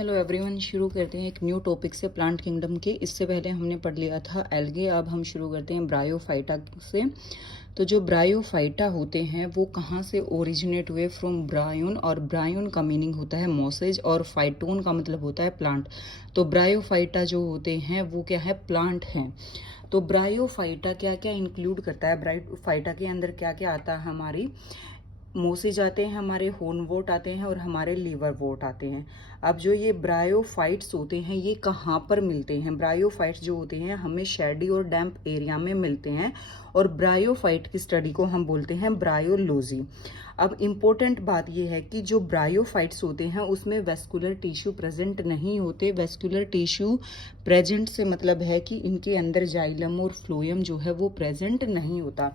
Hello everyone, शुरू करते हैं एक न्यू टॉपिक से प्लांट किंगडम के। इससे पहले हमने पढ़ लिया था एल्गे। अब हम शुरू करते हैं ब्रायोफाइटा से। तो जो ब्रायोफाइटा होते हैं वो कहाँ से ओरिजिनेट हुए? फ्रॉम ब्रायोन, और ब्रायोन का मीनिंग होता है मोसेज और फाइटोन का मतलब होता है प्लांट। तो ब्रायोफाइटा जो होते हैं वो क्या है? प्लांट हैं। तो ब्रायोफाइटा क्या क्या इंक्लूड करता है? ब्रायोफाइटा के अंदर क्या क्या आता है? हमारी मोसेज आते हैं, हमारे होर्नवोर्ट आते हैं और हमारे लीवरवोर्ट आते हैं। अब जो ये ब्रायोफाइट्स होते हैं ये कहाँ पर मिलते हैं? ब्रायोफाइट्स जो होते हैं हमें शेडी और डैम्प एरिया में मिलते हैं, और ब्रायोफाइट की स्टडी को हम बोलते हैं ब्रायोलॉजी। अब इम्पोर्टेंट बात यह है कि जो ब्रायोफाइट्स होते हैं उसमें वेस्कुलर टिश्यू प्रेजेंट नहीं होते। वेस्कुलर टिश्यू प्रेजेंट से मतलब है कि इनके अंदर जाइलम और फ्लोएम जो है वो प्रेजेंट नहीं होता।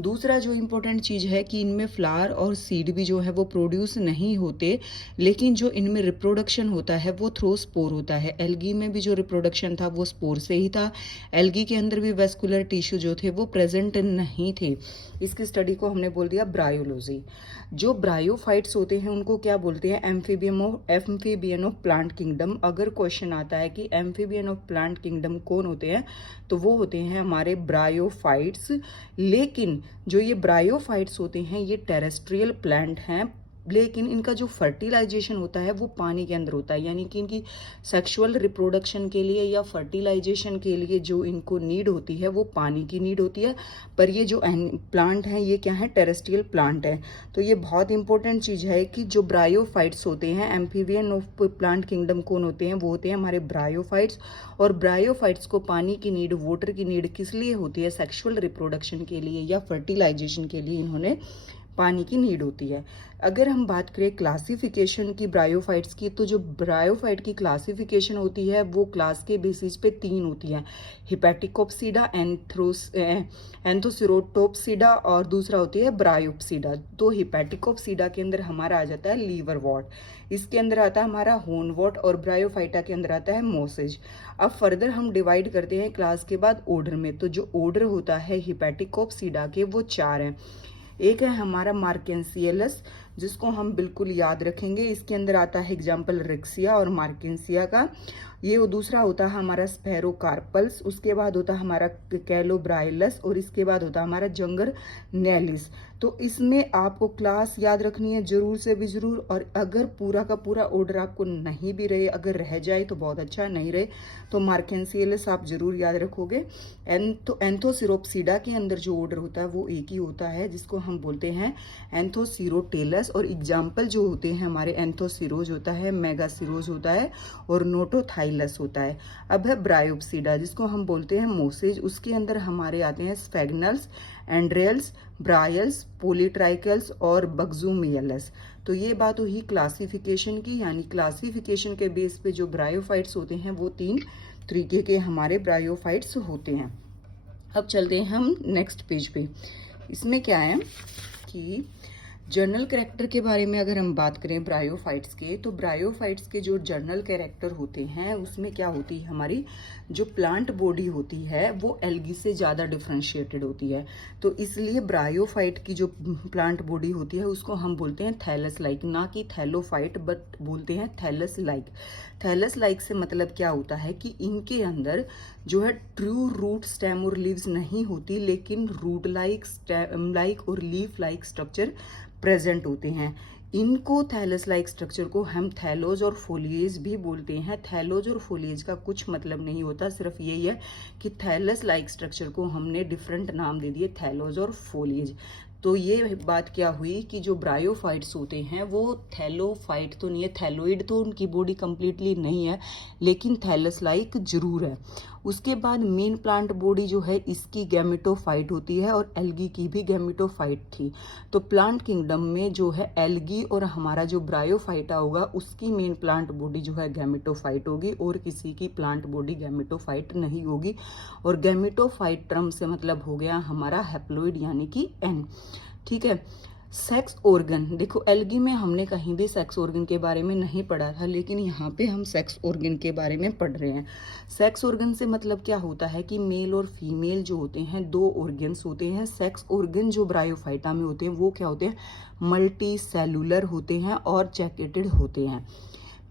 दूसरा जो इम्पोर्टेंट चीज़ है कि इनमें फ्लावर और सीड भी जो है वो प्रोड्यूस नहीं होते, लेकिन जो इनमें रिप्रोडक्शन होता है वो थ्रू स्पोर होता है। एल्गी में भी जो रिप्रोडक्शन था वो स्पोर से ही था। एल्गी के अंदर भी वेस्कुलर टिश्यू जो थे वो प्रेजेंट नहीं थे। इसकी स्टडी को हमने बोल दिया ब्रायोलॉजी। जो ब्रायोफाइट्स होते हैं उनको क्या बोलते हैं? Amphibian of plant kingdom. अगर क्वेश्चन आता है कि एम्फीबियन ऑफ प्लांट किंगडम कौन होते हैं, तो वो होते हैं हमारे ब्रायोफाइट्स। लेकिन जो ये ब्रायोफाइट्स होते हैं ये टेरेस्ट्रियल प्लांट हैं, लेकिन इनका जो फर्टिलाइजेशन होता है वो पानी के अंदर होता है। यानी कि इनकी सेक्सुअल रिप्रोडक्शन के लिए या फर्टिलाइजेशन के लिए जो इनको नीड होती है वो पानी की नीड होती है। पर ये जो प्लांट हैं ये क्या है? टेरेस्ट्रियल प्लांट है। तो ये बहुत इंपॉर्टेंट चीज़ है कि जो ब्रायोफाइट्स होते हैं, एम्फीबियन ऑफ प्लांट किंगडम कौन होते हैं? वो होते हैं हमारे ब्रायोफाइट्स। और ब्रायोफाइट्स को पानी की नीड, वाटर की नीड किस लिए होती है? सेक्सुअल रिप्रोडक्शन के लिए या फर्टिलाइजेशन के लिए इन्होंने पानी की नीड होती है। अगर हम बात करें क्लासिफिकेशन की ब्रायोफाइट्स की, तो जो ब्रायोफाइट की क्लासिफिकेशन होती है वो क्लास के बेसिस पे 3 होती है: हिपैटिकोप्सिडा, एंथोसिरोटोप्सिडा और दूसरा होती है ब्रायोप्सिडा। तो हिपैटिकोप्सिडा के अंदर हमारा आ जाता है लीवरवॉर्ट, इसके अंदर आता है हमारा होर्नवॉर्ट, और ब्रायोफाइटा के अंदर आता है मोसेज। अब फर्दर हम डिवाइड करते हैं क्लास के बाद ऑर्डर में। तो जो ऑर्डर होता है हिपैटिकोप्सिडा के वो 4 हैं। एक है हमारा मार्केंसियलस, जिसको हम बिल्कुल याद रखेंगे। इसके अंदर आता है एग्जाम्पल रिक्सिया और मार्केंसिया का। ये वो दूसरा होता है हमारा स्पेरोकार्पल्स। उसके बाद होता है हमारा कैलोब्राइलस, और इसके बाद होता है हमारा जंगर नेलिस। तो इसमें आपको क्लास याद रखनी है जरूर से भी जरूर। और अगर पूरा का पूरा ऑर्डर आपको नहीं भी रहे, अगर रह जाए तो बहुत अच्छा, नहीं रहे तो मार्केंसियलस आप जरूर याद रखोगे। एंथोसिरोप्सिडा के अंदर जो ऑर्डर होता है वो एक ही होता है, जिसको हम बोलते हैं एंथोसिरोटेलस। और एग्जाम्पल जो होते हैं हमारे, एंथोसिरोज होता है, मेगासिरोज होता है और नोटोथाइलस होता है। अब है ब्रायोप्सिडा, जिसको हम बोलते हैं मोसेज। उसके अंदर हमारे आते हैं स्फेग्नल्स, एंड्रेल्स, ब्रायल्स, पोलीट्राइकल्स और बग्जूमियलस। तो ये बात हुई क्लासिफिकेशन की, यानी क्लासिफिकेशन के बेस पे जो ब्रायोफाइट्स होते हैं वो 3 तरीके के हमारे ब्रायोफाइट्स होते हैं। अब चलते हैं हम नेक्स्ट पेज पे। इसमें क्या है कि जर्नल कैरेक्टर के बारे में अगर हम बात करें ब्रायोफाइट्स के, तो ब्रायोफाइट्स के जो जर्नल कैरेक्टर होते हैं उसमें क्या होती है? हमारी जो प्लांट बॉडी होती है वो एल्गी से ज़्यादा डिफ्रेंशिएटेड होती है। तो इसलिए ब्रायोफाइट की जो प्लांट बॉडी होती है उसको हम बोलते हैं थैलस लाइक, ना कि थैलोफाइट, बट बोलते हैं थैलस लाइक। थैलस लाइक से मतलब क्या होता है कि इनके अंदर जो है ट्रू रूट, स्टेम और लीव्स नहीं होती, लेकिन रूट लाइक, स्टेम लाइक और लीफ लाइक स्ट्रक्चर प्रेजेंट होते हैं। इनको थैलस लाइक स्ट्रक्चर को हम थैलोज और फोलिएज भी बोलते हैं। थैलोज और फोलिएज का कुछ मतलब नहीं होता, सिर्फ यही है कि थैलस लाइक स्ट्रक्चर को हमने डिफरेंट नाम दे दिए, थैलोज और फोलिएज। तो ये बात क्या हुई कि जो ब्रायोफाइट्स होते हैं वो थैलोफाइट तो नहीं है, थैलोइड तो उनकी बॉडी कंप्लीटली नहीं है, लेकिन थैलस लाइक जरूर है। उसके बाद मेन प्लांट बॉडी जो है इसकी गैमेटोफाइट होती है, और एल्गी की भी गैमेटोफाइट थी। तो प्लांट किंगडम में जो है एल्गी और हमारा जो ब्रायोफाइटा होगा उसकी मेन प्लांट बॉडी जो है गैमेटोफाइट होगी, और किसी की प्लांट बॉडी गैमेटोफाइट नहीं होगी। और गैमेटोफाइट टर्म से मतलब हो गया हमारा हैप्लोइड, यानी कि एन। ठीक है। सेक्स ऑर्गन, देखो एल्गी में हमने कहीं भी सेक्स ऑर्गन के बारे में नहीं पढ़ा था, लेकिन यहाँ पे हम सेक्स ऑर्गन के बारे में पढ़ रहे हैं। सेक्स ऑर्गन से मतलब क्या होता है कि मेल और फीमेल जो होते हैं 2 ऑर्गन्स होते हैं। सेक्स ऑर्गन जो ब्रायोफाइटा में होते हैं वो क्या होते हैं? मल्टी सेलुलर होते हैं और जैकेटेड होते हैं।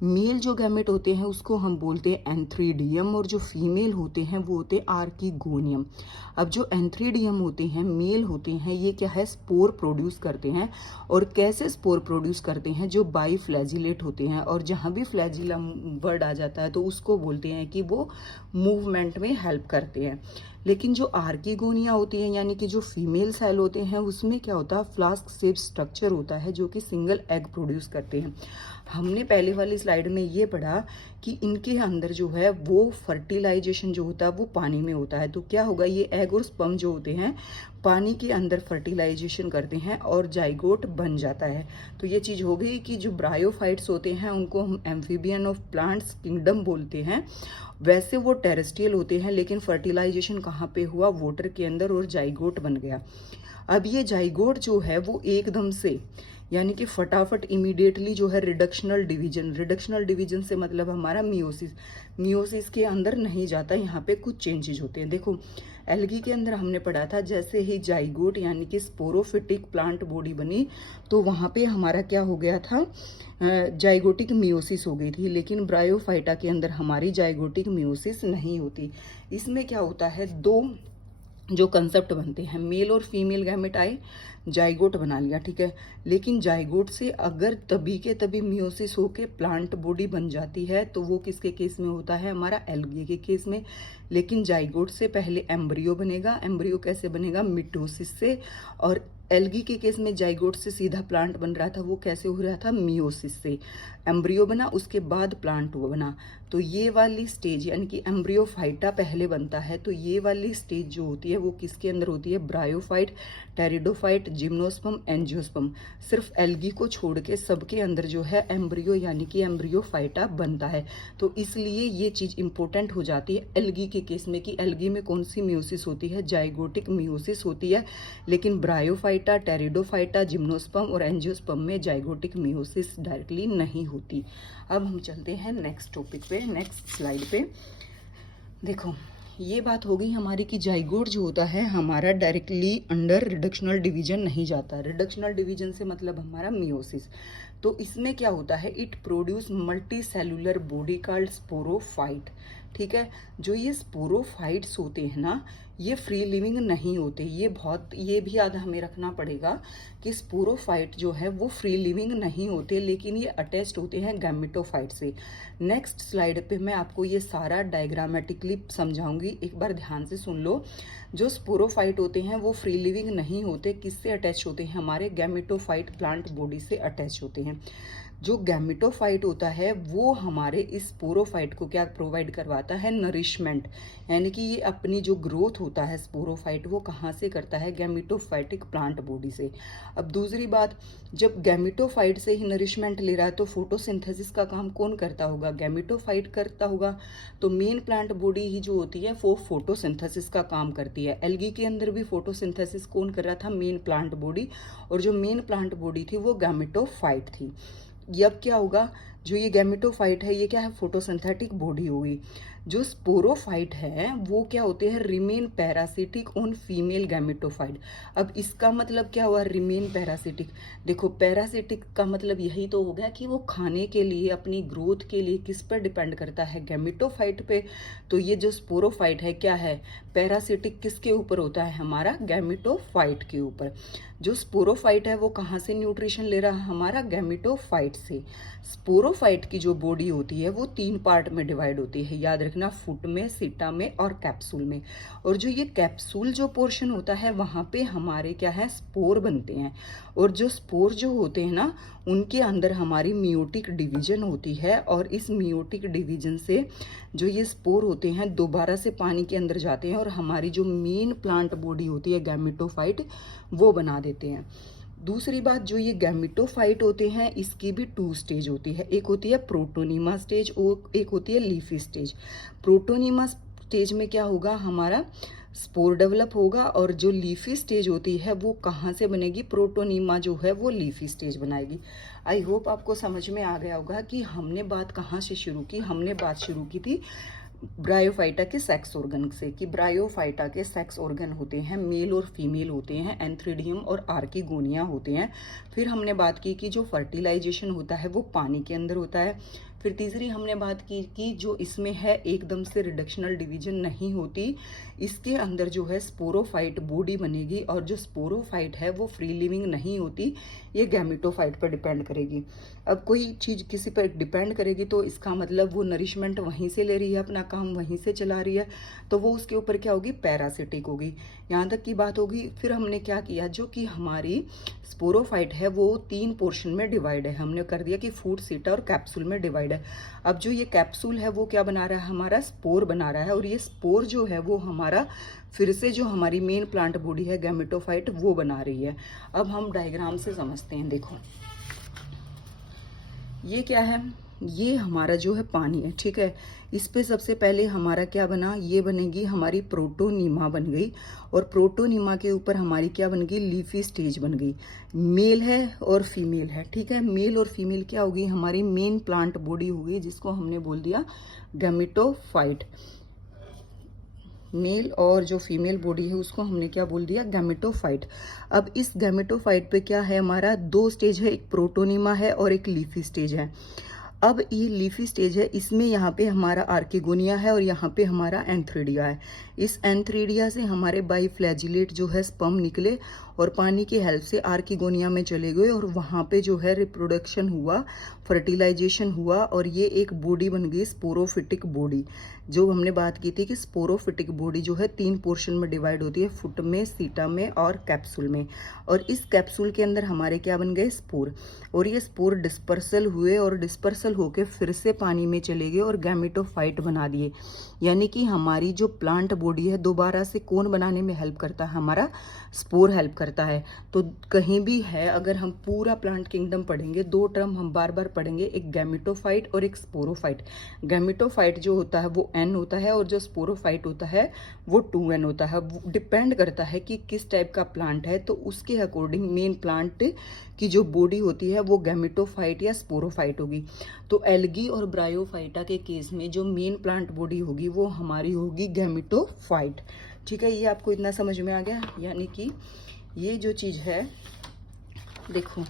मेल जो गैमेट होते हैं उसको हम बोलते हैं एंथ्रीडियम, और जो फीमेल होते हैं वो होते हैं आर्किगोनियम। अब जो एंथ्रीडियम होते हैं, मेल होते हैं, ये क्या है, स्पोर प्रोड्यूस करते हैं। और कैसे स्पोर प्रोड्यूस करते हैं, जो बाई फ्लैजिलेट होते हैं, और जहाँ भी फ्लैजिलम वर्ड आ जाता है तो उसको बोलते हैं कि वो मूवमेंट में हेल्प करते हैं। लेकिन जो आर्किगोनिया होती है यानी कि जो फीमेल सेल होते हैं उसमें क्या होता है, फ्लास्क शेप स्ट्रक्चर होता है जो कि सिंगल एग प्रोड्यूस करते हैं। हमने पहले वाली स्लाइड में ये पढ़ा कि इनके अंदर जो है वो फर्टिलाइजेशन जो होता है वो पानी में होता है। तो क्या होगा, ये एग और स्पर्म जो होते हैं पानी के अंदर फर्टिलाइजेशन करते हैं और जाइगोट बन जाता है। तो ये चीज़ हो गई कि जो ब्रायोफाइट्स होते हैं उनको हम एम्फीबियन ऑफ प्लांट्स किंगडम बोलते हैं। वैसे वो टेरेस्ट्रियल होते हैं, लेकिन फर्टिलाइजेशन कहाँ पे हुआ, वाटर के अंदर, और जाइगोट बन गया। अब ये जाइगोट जो है वो एकदम से यानी कि फटाफट इमीडिएटली जो है रिडक्शनल डिवीजन से मतलब हमारा मियोसिस के अंदर नहीं जाता। यहाँ पे कुछ चेंजेज होते हैं। देखो एल्गी के अंदर हमने पढ़ा था जैसे ही जाइगोट यानी कि स्पोरोफिटिक प्लांट बॉडी बनी तो वहाँ पे हमारा क्या हो गया था, जाइगोटिक मियोसिस हो गई थी। लेकिन ब्रायोफाइटा के अंदर हमारी जाइगोटिक मियोसिस नहीं होती। इसमें क्या होता है, दो जो कंसेप्ट बनते हैं, मेल और फीमेल गैमेट आए, जाइगोट बना लिया, ठीक है। लेकिन जाइगोट से अगर तभी के तभी मियोसिस होके प्लांट बॉडी बन जाती है तो वो किसके केस में होता है, हमारा एल्गी के केस में। लेकिन जाइगोट से पहले एम्ब्रियो बनेगा। एम्ब्रियो कैसे बनेगा, मिटोसिस से। और एल्गी के केस में जाइगोट से सीधा प्लांट बन रहा था, वो कैसे हो रहा था, मियोसिस से। एम्ब्रियो बना, उसके बाद प्लांट वो बना। तो ये वाली स्टेज यानी कि एम्ब्रियोफाइटा पहले बनता है। तो ये वाली स्टेज जो होती है वो किसके अंदर होती है, ब्रायोफाइट, टेरिडोफाइट, जिम्नोस्पर्म, एंजियोस्पर्म। सिर्फ एल्गी को छोड़ के सबके अंदर जो है एम्ब्रियो यानी कि एम्ब्रियोफाइटा बनता है। तो इसलिए ये चीज इंपॉर्टेंट हो जाती है एल्गी के केस में कि एल्गी में कौन सी मियोसिस होती है, जाइगोटिक मियोसिस होती है। लेकिन ब्रायोफाइटा, टेरिडोफाइटा, जिम्नोस्पर्म और एंजियोस्पर्म में जाइगोटिक मियोसिस डायरेक्टली नहीं होती। अब हम चलते हैं नेक्स्ट टॉपिक पे, नेक्स्ट स्लाइड पे। देखो ये बात हो गई हमारी कि जाइगोट जो होता है हमारा डायरेक्टली अंडर रिडक्शनल डिवीजन नहीं जाता। रिडक्शनल डिवीजन से मतलब हमारा मियोसिस। तो इसमें क्या होता है, it produce multi cellular body called sporophyte, ठीक है। जो ये स्पोरोफाइट्स होते हैं ना, ये फ्री लिविंग नहीं होते। ये भी याद हमें रखना पड़ेगा कि स्पोरोफाइट जो है वो फ्री लिविंग नहीं होते, लेकिन ये अटैच्ड होते हैं गैमेटोफाइट से। नेक्स्ट स्लाइड पे मैं आपको ये सारा डायग्रामेटिकली समझाऊंगी, एक बार ध्यान से सुन लो। जो स्पोरोफाइट होते हैं वो फ्री लिविंग नहीं होते, किससे अटैच होते हैं, हमारे गैमेटोफाइट प्लांट बॉडी से अटैच होते हैं। जो गैमेटोफाइट होता है वो हमारे इस स्पोरोफाइट को क्या प्रोवाइड करवाता है, नरिशमेंट। यानी कि ये अपनी जो ग्रोथ होता है स्पोरोफाइट वो कहाँ से करता है, गैमेटोफाइटिक प्लांट बॉडी से। अब दूसरी बात, जब गैमेटोफाइट से ही नरिशमेंट ले रहा है तो फोटोसिंथेसिस का काम कौन करता होगा, गैमेटोफाइट करता होगा। तो मेन प्लांट बॉडी ही जो होती है वो फोटोसिंथेसिस का काम करती है। एल्गी के अंदर भी फोटोसिंथेसिस कौन कर रहा था, मेन प्लांट बॉडी। और जो मेन प्लांट बॉडी थी वो गैमेटोफाइट थी। अब क्या होगा, जो ये गैमेटोफाइट है ये क्या है, फोटोसिंथेटिक बॉडी होगी। जो स्पोरोफाइट है वो क्या होते हैं, remain parasitic on female gametophyte. अब इसका मतलब क्या हुआ, रिमेन पैरासिटिक। देखो पैरासिटिक का मतलब यही तो हो गया कि वो खाने के लिए, अपनी ग्रोथ के लिए किस पर डिपेंड करता है, गैमेटोफाइट पे। तो ये जो स्पोरोफाइट है क्या है, पैरासिटिक किसके ऊपर होता है, हमारा गैमेटोफाइट के ऊपर। जो स्पोरोफाइट है वो कहाँ से न्यूट्रिशन ले रहा है, हमारा गैमेटोफाइट से। स्पोरोफाइट की जो बॉडी होती है वो 3 पार्ट में डिवाइड होती है, याद रखना, फुट में, सीटा में और कैप्सूल में। और जो ये कैप्सूल जो पोर्शन होता है वहां पे हमारे क्या है, स्पोर बनते हैं। और जो स्पोर जो होते हैं ना उनके अंदर हमारी मियोटिक डिवीजन होती है। और इस मियोटिक डिवीजन से जो ये स्पोर होते हैं दोबारा से पानी के अंदर जाते हैं और हमारी जो मेन प्लांट बॉडी होती है गैमेटोफाइट वो बना देते हैं। दूसरी बात, जो ये गैमेटोफाइट होते हैं इसकी भी 2 स्टेज होती है, एक होती है प्रोटोनीमा स्टेज और एक होती है लीफी स्टेज। प्रोटोनीमा स्टेज में क्या होगा, हमारा स्पोर डेवलप होगा। और जो लीफी स्टेज होती है वो कहाँ से बनेगी, प्रोटोनीमा जो है वो लीफी स्टेज बनाएगी। आई होप आपको समझ में आ गया होगा कि हमने बात कहाँ से शुरू की। हमने बात शुरू की थी ब्रायोफाइटा के सेक्स ऑर्गन से, कि ब्रायोफाइटा के सेक्स ऑर्गन होते हैं, मेल और फीमेल होते हैं, एंथ्रीडियम और आर्किगोनिया होते हैं। फिर हमने बात की कि जो फर्टिलाइजेशन होता है वो पानी के अंदर होता है। फिर तीसरी हमने बात की कि जो इसमें है एकदम से रिडक्शनल डिवीजन नहीं होती, इसके अंदर जो है स्पोरोफाइट बॉडी बनेगी, और जो स्पोरोफाइट है वो फ्री लिविंग नहीं होती, ये गैमेटोफाइट पर डिपेंड करेगी। अब कोई चीज़ किसी पर डिपेंड करेगी तो इसका मतलब वो नरिशमेंट वहीं से ले रही है, अपना काम वहीं से चला रही है, तो वो उसके ऊपर क्या होगी, पैरासिटिक होगी। यहाँ तक की बात होगी। फिर हमने क्या किया, जो कि हमारी स्पोरोफाइट है वो 3 पोर्शन में डिवाइड है, हमने कर दिया कि फूड, सीटा और कैप्सूल में डिवाइड है। अब जो ये कैप्सूल है वो क्या बना रहा है, हमारा स्पोर बना रहा है, और ये स्पोर जो है वो हमारा फिर से जो हमारी मेन प्लांट बॉडी है गैमेटोफाइट वो बना रही है। अब हम डायग्राम से समझते हैं। देखो ये क्या है, ये हमारा जो है पानी है, ठीक है। इस पे सबसे पहले हमारा क्या बना, ये बनेगी हमारी प्रोटोनीमा बन गई, और प्रोटोनीमा के ऊपर हमारी क्या बन गई, लीफी स्टेज बन गई। मेल है और फीमेल है, ठीक है। मेल और फीमेल क्या होगी, हमारी मेन प्लांट बॉडी होगी, जिसको हमने बोल दिया गैमेटोफाइट। मेल और जो फीमेल बॉडी है उसको हमने क्या बोल दिया, गैमेटोफाइट। अब इस गैमेटोफाइट पे क्या है, हमारा 2 स्टेज है, एक प्रोटोनीमा है और एक लीफी स्टेज है। अब ये लीफी स्टेज है, इसमें यहाँ पे हमारा आर्किगोनिया है और यहाँ पे हमारा एंथ्रीडिया है। इस एंथ्रीडिया से हमारे बाईफ्लैजिलेट जो है स्पर्म निकले और पानी की हेल्प से आर्किगोनिया में चले गए, और वहाँ पे जो है रिप्रोडक्शन हुआ, फर्टिलाइजेशन हुआ, और ये एक बॉडी बन गई स्पोरोफिटिक बॉडी। जो हमने बात की थी कि स्पोरोफिटिक बॉडी जो है 3 पोर्शन में डिवाइड होती है, फुट में, सीटा में और कैप्सूल में। और इस कैप्सूल के अंदर हमारे क्या बन गए, स्पोर, और ये स्पोर डिस्पर्सल हुए और डिस्पर्सल होके फिर से पानी में चले गए और गैमेटोफाइट बना दिए। यानी कि हमारी जो प्लांट बॉडी है दोबारा से कौन बनाने में हेल्प करता है, हमारा स्पोर हेल्प करता है। तो कहीं भी है, अगर हम पूरा प्लांट किंगडम पढ़ेंगे, 2 टर्म हम बार बार पढ़ेंगे, एक गैमेटोफाइट और एक स्पोरोफाइट। गैमेटोफाइट जो होता है वो N होता है, और जो स्पोरोफाइट होता है वो 2N होता है। डिपेंड करता है कि किस टाइप का प्लांट है, तो उसके अकॉर्डिंग मेन प्लांट की जो बॉडी होती है वो गैमेटोफाइट या स्पोरोफाइट होगी। तो एल्गी और ब्रायोफाइटा के केस में जो मेन प्लांट बॉडी होगी वो हमारी होगी गैमेटोफाइट, ठीक है। ये आपको इतना समझ में आ गया। यानी कि ये जो चीज़ है, देखो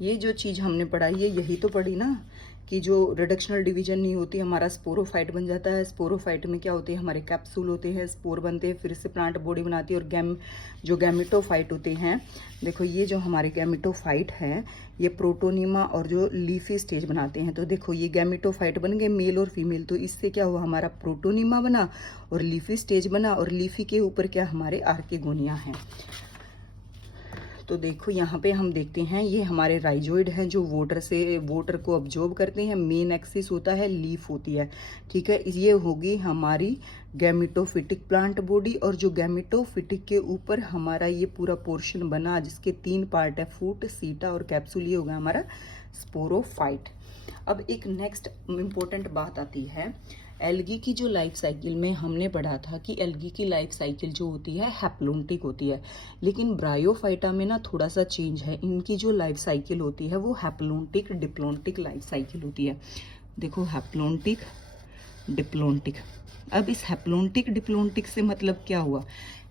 ये जो चीज़ हमने पढ़ाई है यही तो पढ़ी ना, कि जो रिडक्शनल डिवीजन नहीं होती, हमारा स्पोरोफाइट बन जाता है। स्पोरोफाइट में क्या होते हैं, हमारे कैप्सूल होते हैं, स्पोर बनते हैं, फिर से प्लांट बॉडी बनाती है। और जो गैमेटोफाइट होते हैं, देखो ये जो हमारे गैमेटोफाइट हैं ये प्रोटोनीमा और जो लीफी स्टेज बनाते हैं। तो देखो ये गैमेटोफाइट बन गए मेल और फीमेल, तो इससे क्या हुआ, हमारा प्रोटोनीमा बना और लीफी स्टेज बना, और लीफी के ऊपर क्या हमारे आर्किगोनिया हैं। तो देखो यहाँ पे हम देखते हैं, ये हमारे राइजोइड हैं जो वाटर को अब्जॉर्ब करते हैं। मेन एक्सिस होता है, लीफ होती है, ठीक है। ये होगी हमारी गैमेटोफिटिक प्लांट बॉडी, और जो गैमेटोफिटिक के ऊपर हमारा ये पूरा पोर्शन बना जिसके 3 पार्ट है, फूट, सीटा और कैप्सूल, ये होगा हमारा स्पोरोफाइट। अब एक नेक्स्ट इम्पोर्टेंट बात आती है, एल्गी की जो लाइफ साइकिल में हमने पढ़ा था कि एल्गी की लाइफ साइकिल जो होती है हैप्लोन्टिक होती है, लेकिन ब्रायोफाइटा में ना थोड़ा सा चेंज है। इनकी जो लाइफ साइकिल होती है वो हैप्लोन्टिक डिप्लोन्टिक लाइफ साइकिल होती है। देखो हैप्लोन्टिक डिप्लोन्टिक। अब इस हैप्लोन्टिक डिप्लोन्टिक से मतलब क्या हुआ,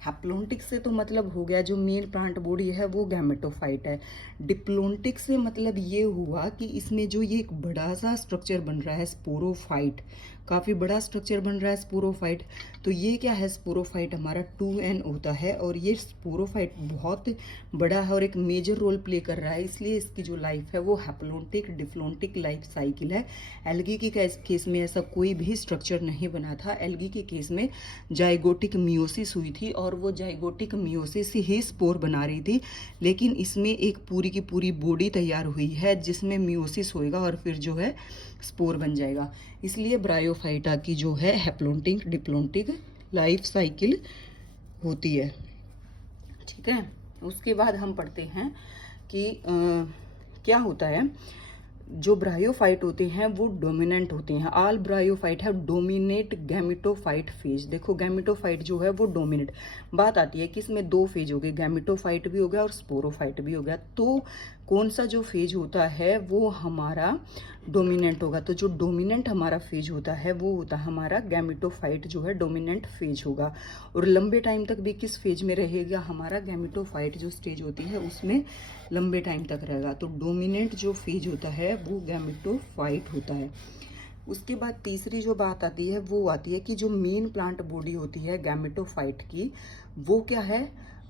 हैप्लोन्टिक से तो मतलब हो गया जो मेन प्लांट बॉडी है वो गैमेटोफाइट है। डिप्लोन्टिक से मतलब ये हुआ कि इसमें जो ये एक बड़ा सा स्ट्रक्चर बन रहा है स्पोरोफाइट, काफ़ी बड़ा स्ट्रक्चर बन रहा है स्पोरोफाइट। तो ये क्या है, स्पोरोफाइट हमारा 2N होता है, और ये स्पोरोफाइट बहुत बड़ा है और एक मेजर रोल प्ले कर रहा है, इसलिए इसकी जो लाइफ है वो हैप्लोन्टिक डिप्लोन्टिक लाइफ साइकिल है। एल्गी के केस में ऐसा कोई भी स्ट्रक्चर नहीं बना था। एल्गी के केस में जाइगोटिक मियोसिस हुई थी, और वो जाइगोटिक मियोसिस ही स्पोर बना रही थी, लेकिन इसमें एक पूरी की पूरी बॉडी तैयार हुई है जिसमें मियोसिस होएगा और फिर जो है स्पोर बन जाएगा। इसलिए ब्रायोफाइटा की जो है हैप्लोन्टिक डिप्लोन्टिक लाइफ साइकिल होती है, ठीक है। उसके बाद हम पढ़ते हैं कि क्या होता है, जो ब्रायोफाइट होते हैं वो डोमिनेंट होते हैं। ऑल ब्रायोफाइट है डोमिनेट गैमेटोफाइट फेज। देखो गैमेटोफाइट जो है वो डोमिनेट, बात आती है कि इसमें 2 फेज हो गए, गैमेटोफाइट भी हो गया और स्पोरोफाइट भी हो गया। तो कौन सा जो फेज होता है वो हमारा डोमिनेंट होगा। तो जो डोमिनेंट हमारा फेज होता है वो होता है हमारा गैमेटोफाइट जो है डोमिनेंट फेज होगा। और लंबे टाइम तक भी किस फेज में रहेगा हमारा गैमेटोफाइट जो स्टेज होती है उसमें लंबे टाइम तक रहेगा। तो डोमिनेंट जो फेज होता है वो गैमेटोफाइट होता है। उसके बाद तीसरी जो बात आती है वो आती है कि जो मेन प्लांट बॉडी होती है गैमेटोफाइट की वो क्या है,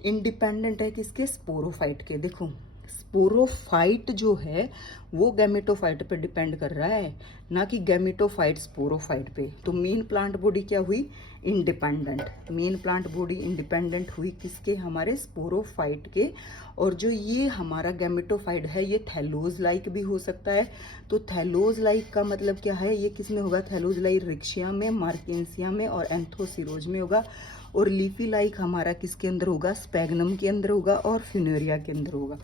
इंडिपेंडेंट है किसके, स्पोरोफाइट के। देखो स्पोरोफाइट जो है वो गैमेटोफाइट पे डिपेंड कर रहा है, ना कि गैमेटोफाइट स्पोरोफाइट पे। तो मेन प्लांट बॉडी क्या हुई, independent. Main plant body independent हुई किसके, हमारे स्पोरोफाइट के। और जो ये हमारा गैमेटोफाइट है ये थैलोज लाइक भी हो सकता है। तो थैलोज लाइक का मतलब क्या है, ये किस में होगा, थैलोज लाइक रिक्शिया में, मार्केंसिया में और एंथोसिरोज में होगा। और लीफी लाइक हमारा किसके अंदर होगा, स्पैग्नम के अंदर होगा और फ्यूनेरिया के अंदर होगा।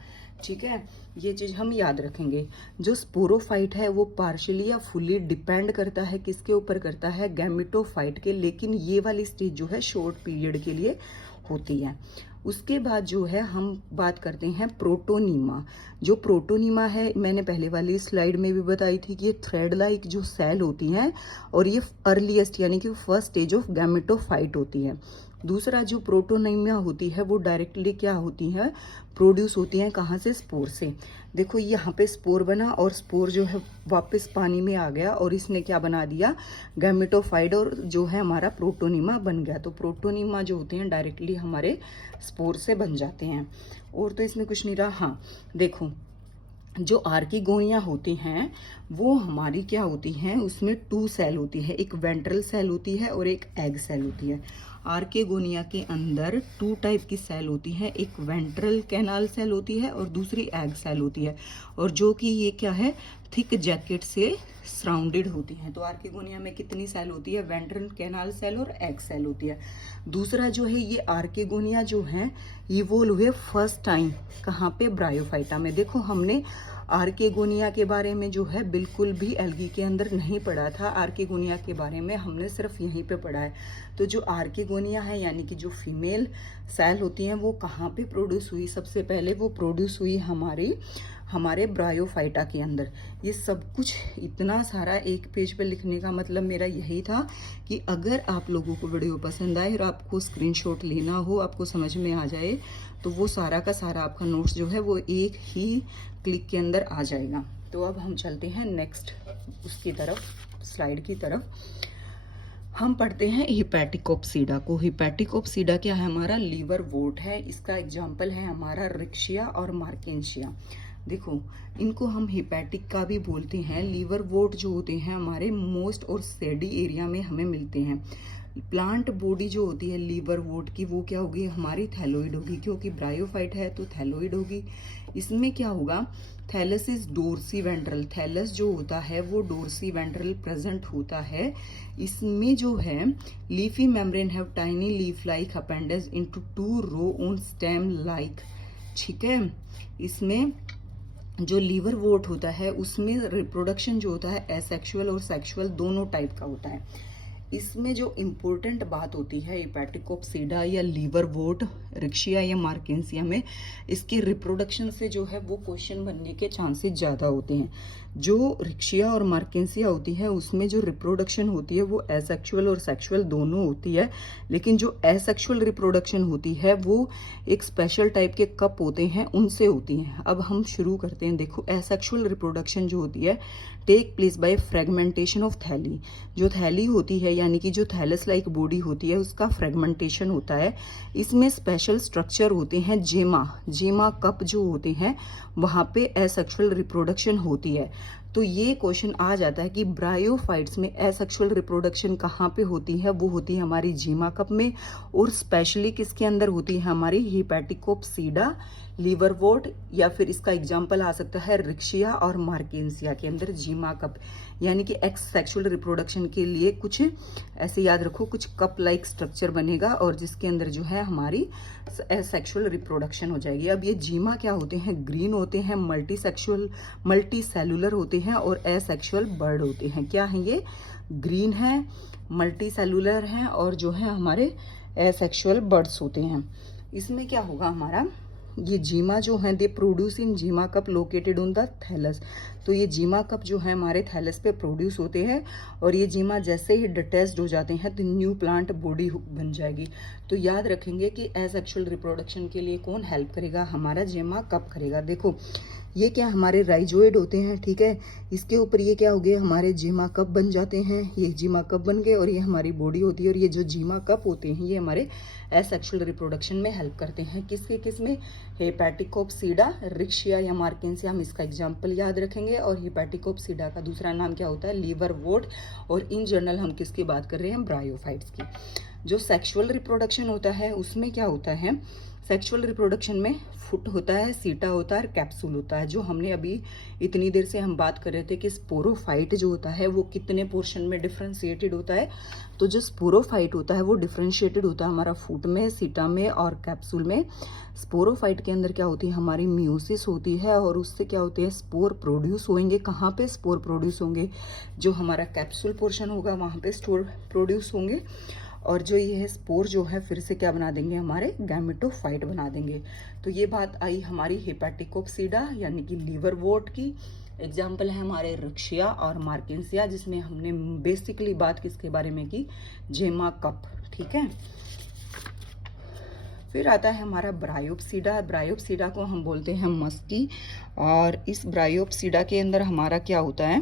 ठीक है, ये चीज हम याद रखेंगे। जो स्पोरोफाइट है वो पार्शियली या फुली डिपेंड करता है किसके ऊपर, करता है गैमेटोफाइट के। लेकिन ये वाली स्टेज जो है शॉर्ट पीरियड के लिए होती है। उसके बाद जो है हम बात करते हैं प्रोटोनीमा। जो प्रोटोनीमा है मैंने पहले वाली स्लाइड में भी बताई थी कि ये थ्रेड लाइक जो सेल होती हैं और ये अर्लीस्ट यानी कि फर्स्ट स्टेज ऑफ गैमेटोफाइट होती है। दूसरा जो प्रोटोनीमा होती है वो डायरेक्टली क्या होती है, प्रोड्यूस होती हैं कहाँ से, स्पोर से। देखो यहाँ पे स्पोर बना और स्पोर जो है वापस पानी में आ गया और इसने क्या बना दिया, गैमेटोफाइट, और जो है हमारा प्रोटोनीमा बन गया। तो प्रोटोनीमा जो होते हैं डायरेक्टली हमारे स्पोर से बन जाते हैं। और तो इसमें कुछ नहीं रहा। हाँ देखो जो आर्किगोनिया होती हैं वो हमारी क्या होती हैं, उसमें 2 सेल होती है, एक वेंट्रल सेल होती है और एक एग सेल होती है। आर्किगोनिया के अंदर 2 टाइप की सेल होती है, एक वेंट्रल कैनाल सेल होती है और दूसरी एग सेल होती है। और जो कि ये क्या है, थिक जैकेट से सराउंडेड होती हैं। तो आर्किगोनिया में कितनी सेल होती है, वेंट्रल कैनाल सेल और एग सेल होती है। दूसरा जो है ये आर्किगोनिया जो है इवोल्व हुए फर्स्ट टाइम कहाँ पे, ब्रायोफाइटा में। देखो हमने आर्किगोनिया के बारे में जो है बिल्कुल भी एल्गी के अंदर नहीं पढ़ा था, आर्किगोनिया के बारे में हमने सिर्फ यहीं पे पढ़ा है। तो जो आर्किगोनिया है यानी कि जो फीमेल सेल होती हैं वो कहाँ पे प्रोड्यूस हुई, सबसे पहले वो प्रोड्यूस हुई हमारे ब्रायोफाइटा के अंदर। ये सब कुछ इतना सारा एक पेज पे लिखने का मतलब मेरा यही था कि अगर आप लोगों को वीडियो पसंद आए और आपको स्क्रीनशॉट लेना हो, आपको समझ में आ जाए, तो वो सारा का सारा आपका नोट्स जो है वो एक ही क्लिक के अंदर आ जाएगा। तो अब हम चलते हैं नेक्स्ट उसकी तरफ, स्लाइड की तरफ। हम पढ़ते हैं हिपैटिकोप्सीडा को। हिपैटिकोप्सीडा क्या है, हमारा लीवर वोट है। इसका एग्जाम्पल है हमारा रिक्शिया और मार्केंशिया। देखो इनको हम हिपैटिक का भी बोलते हैं। लीवर वोट जो होते हैं हमारे मोस्ट और सेडी एरिया में हमें मिलते हैं। प्लांट बॉडी जो होती है लीवर वोट की वो क्या होगी, हमारी थैलोइड होगी, क्योंकि ब्रायोफाइट है तो थैलोइड होगी। इसमें क्या होगा, thallus is dorsiventral. Thallus जो होता है वो डोर्सी वेंट्रल प्रेजेंट होता है। इसमें जो है leafy membrane have tiny leaf like appendage into 2 row on stem like. ठीक है, इसमें जो लीवर वोट होता है उसमें रिप्रोडक्शन जो होता है एसेक्सुअल और सेक्सुअल दोनों टाइप का होता है। इसमें जो इम्पोर्टेंट बात होती है हिपैटिकोप्सीडा या लीवर वोट, रिक्शिया या मार्केंसिया में, इसके रिप्रोडक्शन से जो है वो क्वेश्चन बनने के चांसेस ज़्यादा होते हैं। जो रिक्शिया और मार्केंसिया होती है उसमें जो रिप्रोडक्शन होती है वो एसेक्सुअल और सेक्सुअल दोनों होती है। लेकिन जो एसेक्सुअल रिप्रोडक्शन होती है वो एक स्पेशल टाइप के कप होते हैं उनसे होती हैं। अब हम शुरू करते हैं। देखो एसेक्सुअल रिप्रोडक्शन जो होती है take place by fragmentation of थैली। जो थैली होती है यानी कि जो थैलस लाइक बॉडी होती है उसका फ्रेगमेंटेशन होता है। इसमें स्पेशल स्ट्रक्चर होते हैं, जेमा कप जो होते हैं वहां पे एसेक्सुअल रिप्रोडक्शन होती है। तो ये क्वेश्चन आ जाता है कि ब्रायोफाइट्स में एसेक्सुअल रिप्रोडक्शन कहाँ पे होती है, वो होती है हमारी जीमा कप में, और स्पेशली किसके अंदर होती है, हमारी हिपैटिकोप्सीडा, लीवर वोट, या फिर इसका एग्जांपल आ सकता है रिक्शिया और मार्केंसिया के अंदर जीमा कप। यानी कि एक्स सेक्सुअल रिप्रोडक्शन के लिए कुछ ऐसे याद रखो, कुछ कप लाइक स्ट्रक्चर बनेगा और जिसके अंदर जो है हमारी सेक्सुअल रिप्रोडक्शन हो जाएगी। अब ये जीमा क्या होते हैं, ग्रीन होते हैं, मल्टी सेलुलर होते हैं और एसेक्सुअल बर्ड होते हैं। क्या है ये, ग्रीन है, मल्टी सेलुलर हैं और जो है हमारे एसेक्सुअल बर्ड्स होते हैं। इसमें क्या होगा हमारा, ये जीमा जो है they produce in gemma cup located on the thallus. तो ये जीमा कप जो है हमारे थैलस पे प्रोड्यूस होते हैं और ये जीमा जैसे ही डिटैच्ड हो जाते हैं तो न्यू प्लांट बॉडी बन जाएगी। तो याद रखेंगे कि एसेक्सुअल रिप्रोडक्शन के लिए कौन हेल्प करेगा, हमारा जीमा कप करेगा। देखो ये क्या हमारे राइजोइड होते हैं, ठीक है, इसके ऊपर ये क्या हो गए हमारे जीमा कप बन जाते हैं, ये जीमा कप बन गए और ये हमारी बॉडी होती है। और ये जो जीमा कप होते हैं ये हमारे एसेक्सुअल रिप्रोडक्शन में हेल्प करते हैं। किसके किसमें, हेपेटिकोप्सिडा, रिक्शिया या मार्केंसिया, हम इसका एग्जाम्पल याद रखेंगे। और हेपेटिकोप्सिडा का दूसरा नाम क्या होता है, लीवर वोट। और इन जनरल हम किसकी बात कर रहे हैं, ब्रायोफाइट्स की। जो सेक्सुअल रिप्रोडक्शन होता है उसमें क्या होता है, सेक्सुअल रिप्रोडक्शन में फुट होता है, सीटा होता है और कैप्सूल होता है। जो हमने अभी इतनी देर से हम बात कर रहे थे कि स्पोरोफाइट जो होता है वो कितने पोर्शन में डिफ्रेंशिएटेड होता है। तो जो स्पोरोफाइट होता है वो डिफ्रेंशिएटेड होता है हमारा फुट में, सीटा में और कैप्सूल में। स्पोरोफाइट के अंदर क्या होती है, हमारी म्यूसिस होती है और उससे क्या होते हैं, स्पोर प्रोड्यूस होंगे। कहाँ पे स्पोर प्रोड्यूस होंगे, जो हमारा कैप्सूल पोर्शन होगा वहाँ पे स्पोर प्रोड्यूस होंगे। और जो ये है स्पोर जो है फिर से क्या बना देंगे, हमारे गैमेटोफाइट बना देंगे। तो ये बात आई हमारी हेपेटिकोप्सिडा यानी कि लीवर वोट की। एग्जाम्पल है हमारे रिक्शिया और मार्केंसिया, जिसमें हमने बेसिकली बात किसके बारे में की, जेमा कप, ठीक है। फिर आता है हमारा ब्रायोप्सिडा। ब्रायोप्सिडा को हम बोलते हैं मस्की। और इस ब्रायोप्सिडा के अंदर हमारा क्या होता है,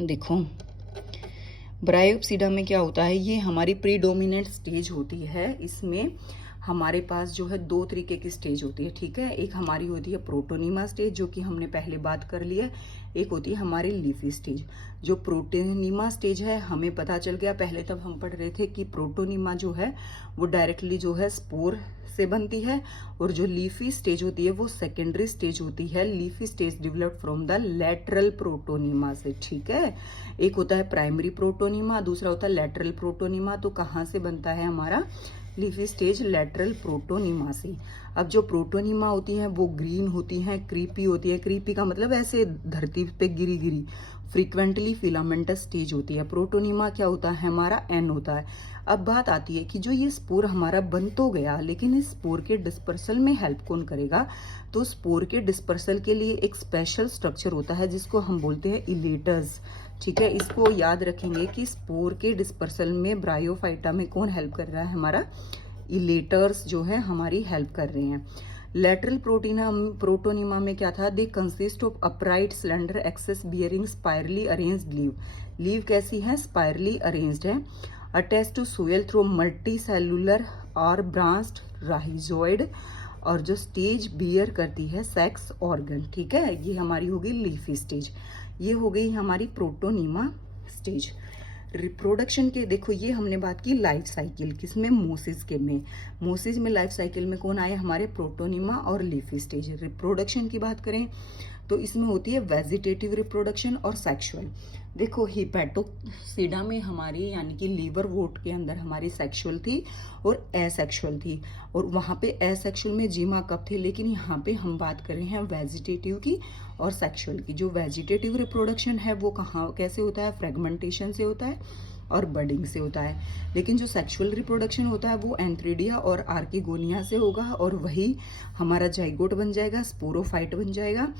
देखो ब्रायोप्सिडा में क्या होता है, ये हमारी प्रीडोमिनेंट स्टेज होती है। इसमें हमारे पास जो है दो तरीके की स्टेज होती है, ठीक है। एक हमारी होती है प्रोटोनिमा स्टेज, जो कि हमने पहले बात कर ली है। एक होती है हमारी लीफी स्टेज। जो प्रोटोनिमा स्टेज है हमें पता चल गया, पहले तब हम पढ़ रहे थे कि प्रोटोनिमा जो है वो डायरेक्टली जो है स्पोर से बनती है। और जो लीफी स्टेज होती है वो सेकेंडरी स्टेज होती है। Leafy stage developed from the lateral protonema से, ठीक है। एक होता है प्राइमरी प्रोटोनिमा, दूसरा होता है लेटरल प्रोटोनिमा। तो कहाँ से बनता है हमारा लीफी स्टेज, लेटरल प्रोटोनिमा से। अब जो प्रोटोनिमा होती है वो ग्रीन होती है, क्रीपी होती है। क्रीपी का मतलब ऐसे धरती पे गिरी गिरी। फ्रीक्वेंटली फिलामेंटस स्टेज होती है। प्रोटोनिमा क्या होता है हमारा, एन होता है। अब बात आती है कि जो ये स्पोर हमारा बन तो गया, लेकिन इस स्पोर के डिस्पर्सल में हेल्प कौन करेगा। तो स्पोर के डिस्पर्सल के लिए एक स्पेशल स्ट्रक्चर होता है जिसको हम बोलते हैं इलेटर्स, ठीक है। इसको याद रखेंगे कि स्पोर के डिस्पर्सल में ब्रायोफाइटा में कौन हेल्प कर रहा है, हमारा इलेटर्स जो है हमारी हेल्प कर रहे हैं। लेटरल प्रोटोनिमा में क्या था, they consist of upright slender axes bearing spirally arranged leave. Leave कैसी है, स्पायरली अरेंज्ड है। Attach to soil through multicellular और ब्रांच्ड राइजोइड। और जो स्टेज बियर करती है सेक्स ऑर्गन, ठीक है। ये हमारी होगी लीफी स्टेज। ये हो गई हमारी प्रोटोनिमा स्टेज। रिप्रोडक्शन के देखो ये हमने बात की लाइफ साइकिल किसमें, मोसिस के में। मोसिस में लाइफ साइकिल में कौन आए, हमारे प्रोटोनिमा और लीफी स्टेज। रिप्रोडक्शन की बात करें तो इसमें होती है वेजिटेटिव रिप्रोडक्शन और सेक्सुअल। देखो हिपेटोप्सिडा में हमारी यानी कि लीवर वोट के अंदर हमारी सेक्सुअल थी और एसेक्सुअल थी। और वहाँ पे एसेक्सुअल में जीमा कप थे, लेकिन यहाँ पे हम बात कर रहे हैं वेजिटेटिव की और सेक्सुअल की। जो वेजिटेटिव रिप्रोडक्शन है वो कहाँ कैसे होता है, फ्रेगमेंटेशन से होता है और बडिंग से होता है। लेकिन जो सेक्सुअल रिप्रोडक्शन होता है वो एंथ्रीडिया और आर्किगोनिया से होगा और वही हमारा जाइगोट बन जाएगा, स्पोरोफाइट बन जाएगा।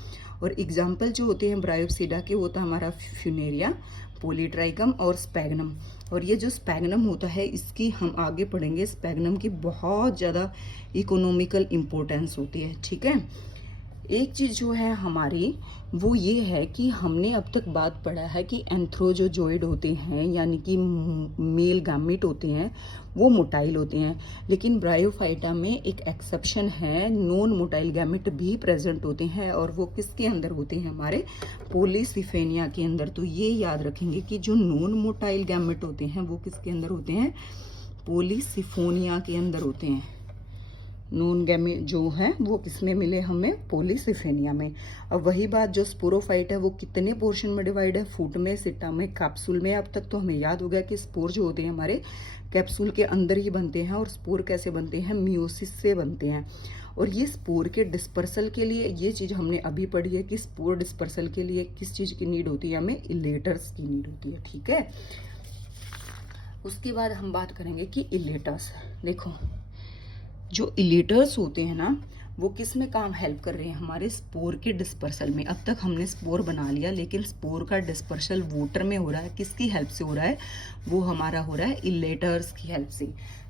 और एग्जाम्पल जो होते हैं ब्रायोप्सिडा के होता है हमारा फ्यूनेरिया, पॉलीट्राइकम और स्पैग्नम। और ये जो स्पैग्नम होता है इसकी हम आगे पढ़ेंगे, स्पैग्नम की बहुत ज़्यादा इकोनॉमिकल इम्पोर्टेंस होती है, ठीक है। एक चीज़ जो है हमारी वो ये है कि हमने अब तक बात पढ़ा है कि एंथ्रोजोजोइड होते हैं यानी कि मेल गैमेट होते हैं वो मोटाइल होते हैं। लेकिन ब्रायोफाइटा में एक एक्सेप्शन है, नॉन मोटाइल गैमेट भी प्रेजेंट होते हैं और वो किसके अंदर होते हैं, हमारे पोलीसिफेनिया के अंदर। तो ये याद रखेंगे कि जो नॉन मोटाइल गैमेट होते हैं वो किसके अंदर होते हैं, पोलीसिफोनिया के अंदर होते हैं। नॉन गैमेट जो है वो किसमें मिले हमें, पोलीसिफेनिया में। अब वही बात जो स्पोरोफाइट है वो कितने पोर्शन में डिवाइड है, फूट में, सिट्टा में, कैप्सूल में। अब तक तो हमें याद हो गया कि स्पोर जो होते हैं हमारे कैप्सूल के अंदर ही बनते हैं और स्पोर कैसे बनते हैं, मियोसिस से बनते हैं। और ये स्पोर के डिस्पर्सल के लिए ये चीज़ हमने अभी पढ़ी है कि स्पोर डिस्पर्सल के लिए किस चीज़ की नीड होती है, हमें इलेटर्स की नीड होती है, ठीक है। उसके बाद हम बात करेंगे कि इलेटर्स। देखो जो इलेटर्स होते हैं ना वो किस में काम हेल्प कर रहे हैं, हमारे स्पोर के डिस्पर्सल में। अब तक हमने स्पोर बना लिया, लेकिन स्पोर का डिस्पर्सल वाटर में हो रहा है, किसकी हेल्प से हो रहा है, वो हमारा हो रहा है इलेटर्स की हेल्प से।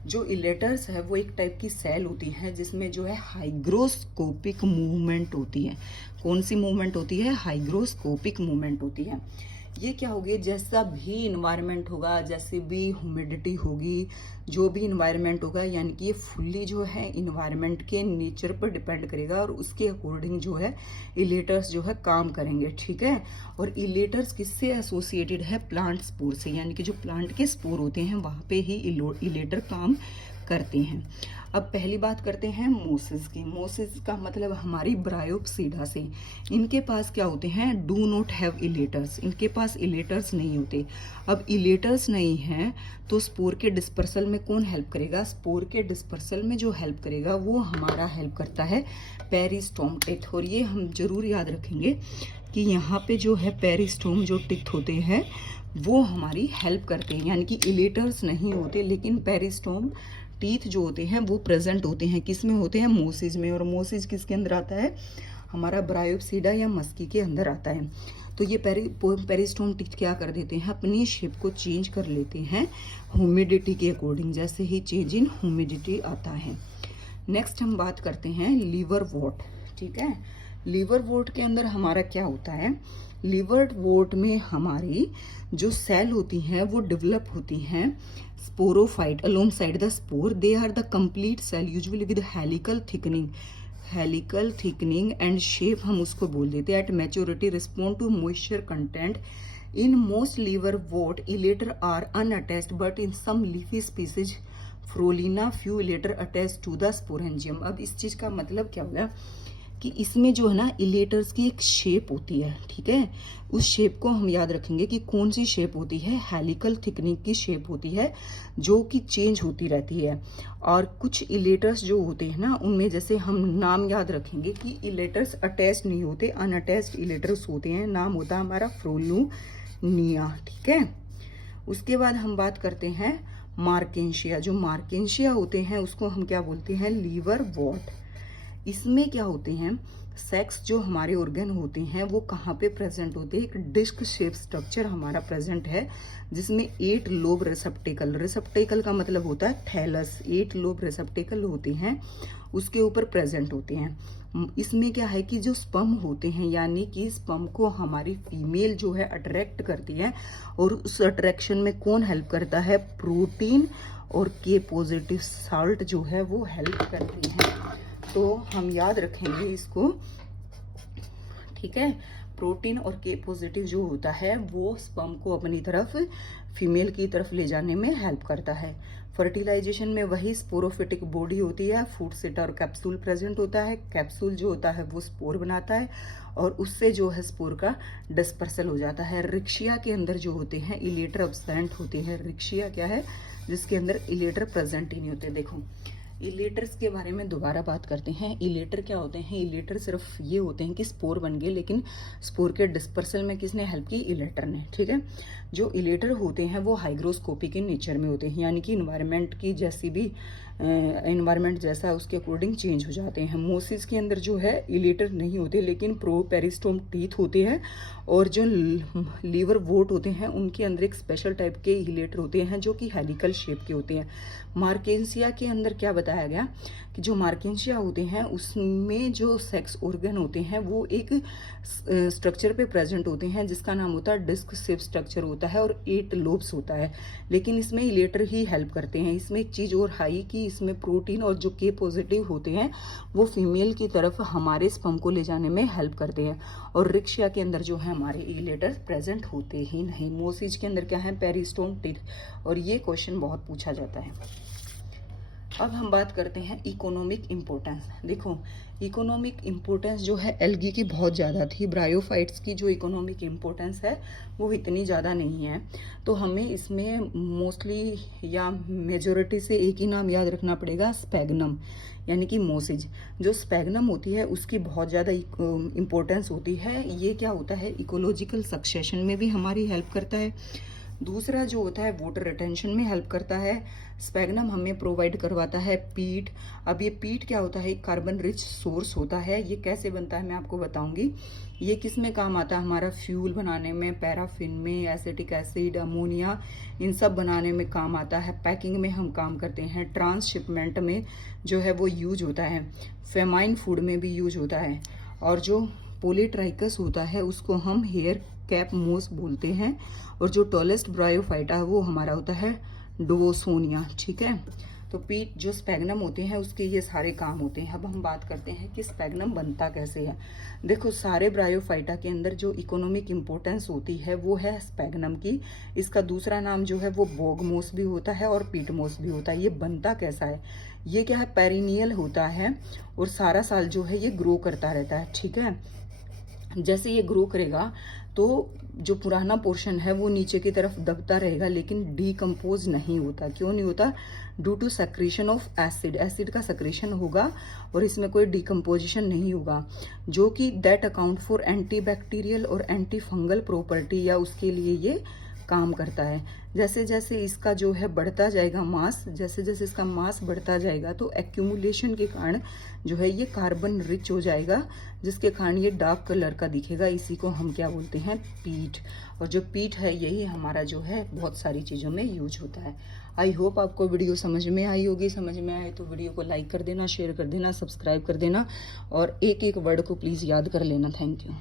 जो इलेटर्स है वो एक टाइप की सेल होती है जिसमें जो है हाइग्रोस्कोपिक मूवमेंट होती है। कौन सी मूवमेंट होती है, हाइग्रोस्कोपिक मूवमेंट होती है। ये क्या होगी, जैसा भी इन्वायरमेंट होगा, जैसे भी ह्यूमिडिटी होगी, जो भी इन्वायरमेंट होगा, यानी कि ये फुल्ली जो है इन्वायरमेंट के नेचर पर डिपेंड करेगा और उसके अकॉर्डिंग जो है इलेटर्स जो है काम करेंगे, ठीक है। और इलेटर्स किससे एसोसिएटेड है, प्लांट स्पोर से, यानी कि जो प्लांट के स्पोर होते हैं वहाँ पे ही इलेटर काम करते हैं। अब पहली बात करते हैं मोसिस की। मोसिस का मतलब हमारी ब्रायोप्सीडा से। इनके पास क्या होते हैं, डू नॉट हैव इलेटर्स, इनके पास इलेटर्स नहीं होते। अब इलेटर्स नहीं हैं तो स्पोर के डिस्पर्सल में कौन हेल्प करेगा, स्पोर के डिस्पर्सल में जो हेल्प करेगा वो हमारा हेल्प करता है पेरिस्टोम टिथ। और ये हम जरूर याद रखेंगे कि यहाँ पे जो है पेरिस्टोम जो टिथ होते हैं वो हमारी हेल्प करते हैं, यानी कि इलेटर्स नहीं होते लेकिन पेरिस्टोम टीथ जो होते हैं वो प्रेजेंट होते हैं, किस में होते हैं, मोसिस में। और मोसिस किसके अंदर आता है, हमारा ब्रायोप्सीडा या मस्की के अंदर आता है। तो ये पेरिस्टोम टीथ क्या कर देते हैं, अपनी शेप को चेंज कर लेते हैं ह्यूमिडिटी के अकॉर्डिंग, जैसे ही चेंज इन ह्यूमिडिटी आता है। नेक्स्ट हम बात करते हैं लीवर वॉट, ठीक है। लीवर वॉट के अंदर हमारा क्या होता है, लीवर वॉट में हमारी जो सेल होती हैं वो डेवलप होती हैं sporophyte alongside the spore. They are the complete cell usually with helical thickening and shape, हम उसको बोल देते हैं। At maturity respond to moisture content. In most liverworts elater are unattached but in some leafy species Frullania few elater attach to the sporangium. अब इस चीज का मतलब क्या होगा कि इसमें जो है ना इलेटर्स की एक शेप होती है, ठीक है। उस शेप को हम याद रखेंगे कि कौन सी शेप होती है, हेलिकल थिकनिंग की शेप होती है जो कि चेंज होती रहती है। और कुछ इलेटर्स जो होते हैं ना उनमें जैसे हम नाम याद रखेंगे कि इलेटर्स अटैच नहीं होते, अनअटैच्ड इलेटर्स होते हैं। नाम होता है हमारा फ्रोलुनिया, ठीक है। उसके बाद हम बात करते हैं मार्केंशिया। जो मार्केंशिया होते हैं उसको हम क्या बोलते हैं, लीवर वॉट। इसमें क्या होते हैं, सेक्स जो हमारे ऑर्गन होते हैं वो कहाँ पे प्रेजेंट होते हैं, एक डिस्क शेप स्ट्रक्चर हमारा प्रेजेंट है जिसमें 8 लोब रिसेप्टेकल का मतलब होता है थैलस, 8 लोब रिसेप्टेकल होते हैं उसके ऊपर प्रेजेंट होते हैं। इसमें क्या है कि जो स्पर्म होते हैं, यानी कि स्पर्म को हमारी फीमेल जो है अट्रैक्ट करती है और उस अट्रैक्शन में कौन हेल्प करता है, प्रोटीन और के पॉजिटिव साल्ट जो है वो हेल्प करती हैं। तो हम याद रखेंगे इसको, ठीक है। प्रोटीन और के पॉजिटिव जो होता है वो स्पर्म को अपनी तरफ फीमेल की तरफ ले जाने में हेल्प करता है। फर्टिलाइजेशन में वही स्पोरोफिटिक बॉडी होती है, फूड सेट और कैप्सूल प्रेजेंट होता है। कैप्सूल जो होता है वो स्पोर बनाता है और उससे जो है स्पोर का डिस्पर्सल हो जाता है। रिक्शिया के अंदर जो होते हैं इलेटर अब्सेंट होते हैं। रिक्शिया क्या है, जिसके अंदर इलेटर प्रेजेंट ही नहीं होते। देखो इलेटर्स के बारे में दोबारा बात करते हैं। इलेटर क्या होते हैं, इलेटर सिर्फ ये होते हैं कि स्पोर बन गए, लेकिन स्पोर के डिस्पर्सल में किसने हेल्प की, इलेटर ने, ठीक है। जो इलेटर होते हैं वो हाइग्रोस्कोपी के नेचर में होते हैं, यानी कि इन्वायरमेंट की जैसी भी इन्वायरमेंट जैसा उसके अकॉर्डिंग चेंज हो जाते हैं। मोसिस के अंदर जो है इलेटर नहीं होते लेकिन पेरिस्टोम टीथ होते हैं। और जो लीवर वोट होते हैं उनके अंदर एक स्पेशल टाइप के इलेटर होते हैं जो कि हेलिकल शेप के होते हैं। मार्केंसिया के अंदर क्या बताया गया कि जो मार्केंशिया होते हैं उसमें जो सेक्स ऑर्गन होते हैं वो एक स्ट्रक्चर पे प्रेजेंट होते हैं जिसका नाम होता है डिस्क शेप स्ट्रक्चर होता है और 8 लोब्स होता है। लेकिन इसमें इलेटर ही हेल्प करते हैं। इसमें एक चीज और हाई कि इसमें प्रोटीन और जो के पॉजिटिव होते हैं वो फीमेल की तरफ हमारे स्पर्म को ले जाने में हेल्प करते हैं। और रिक्शिया के अंदर जो है हमारे इलेटर प्रेजेंट होते ही नहीं। मोसिज के अंदर क्या है, पेरिस्टोम टीथ। और ये क्वेश्चन बहुत पूछा जाता है। अब हम बात करते हैं इकोनॉमिक इम्पोर्टेंस। देखो इकोनॉमिक इम्पोर्टेंस जो है एल्गी की बहुत ज़्यादा थी, ब्रायोफाइट्स की जो इकोनॉमिक इम्पोर्टेंस है वो इतनी ज़्यादा नहीं है। तो हमें इसमें मोस्टली या मेजोरिटी से एक ही नाम याद रखना पड़ेगा, स्पैगनम, यानी कि मोसिज। जो स्पैगनम होती है उसकी बहुत ज़्यादा इम्पोर्टेंस होती है। ये क्या होता है, इकोलॉजिकल सक्सेशन में भी हमारी हेल्प करता है। दूसरा जो होता है वाटर रिटेंशन में हेल्प करता है। स्पैगनम हमें प्रोवाइड करवाता है पीट। अब ये पीट क्या होता है, कार्बन रिच सोर्स होता है। ये कैसे बनता है मैं आपको बताऊंगी। ये किस में काम आता है, हमारा फ्यूल बनाने में, पैराफिन में, एसिटिक एसिड, अमोनिया, इन सब बनाने में काम आता है। पैकिंग में हम काम करते हैं, ट्रांसशिपमेंट में जो है वो यूज होता है, फेमाइन फूड में भी यूज होता है। और जो पोलीट्राइकस होता है उसको हम हेयर कैप मोस बोलते हैं। और जो टॉलेस्ट ब्रायोफाइटा है वो हमारा होता है डोवोसोनिया। ठीक है, तो पीट जो स्पैगनम होते हैं उसके ये सारे काम होते हैं। अब हम बात करते हैं कि स्पैगनम बनता कैसे है। देखो, सारे ब्रायोफाइटा के अंदर जो इकोनॉमिक इम्पोर्टेंस होती है वो है स्पैगनम की। इसका दूसरा नाम जो है वो बोगमोस भी होता है और पीटमोस भी होता है। ये बनता कैसा है, ये क्या है, पेरिनियल होता है और सारा साल जो है ये ग्रो करता रहता है। ठीक है, जैसे ये ग्रो करेगा तो जो पुराना पोर्शन है वो नीचे की तरफ दबता रहेगा, लेकिन डीकम्पोज नहीं होता। क्यों नहीं होता, due to secretion of acid. Acid का सेक्रेशन होगा और इसमें कोई डिकम्पोजिशन नहीं होगा, जो कि दैट अकाउंट फॉर एंटीबैक्टीरियल और एंटी फंगल प्रॉपर्टी, या उसके लिए ये काम करता है। जैसे जैसे इसका जो है बढ़ता जाएगा मास, जैसे जैसे इसका मास बढ़ता जाएगा तो एक्यूमुलेशन के कारण जो है ये कार्बन रिच हो जाएगा, जिसके कारण ये डार्क कलर का दिखेगा। इसी को हम क्या बोलते हैं, पीट। और जो पीट है यही हमारा जो है बहुत सारी चीज़ों में यूज होता है। आई होप आपको वीडियो समझ में आई होगी। समझ में आए तो वीडियो को लाइक कर देना, शेयर कर देना, सब्सक्राइब कर देना और एक एक वर्ड को प्लीज़ याद कर लेना। Thank you.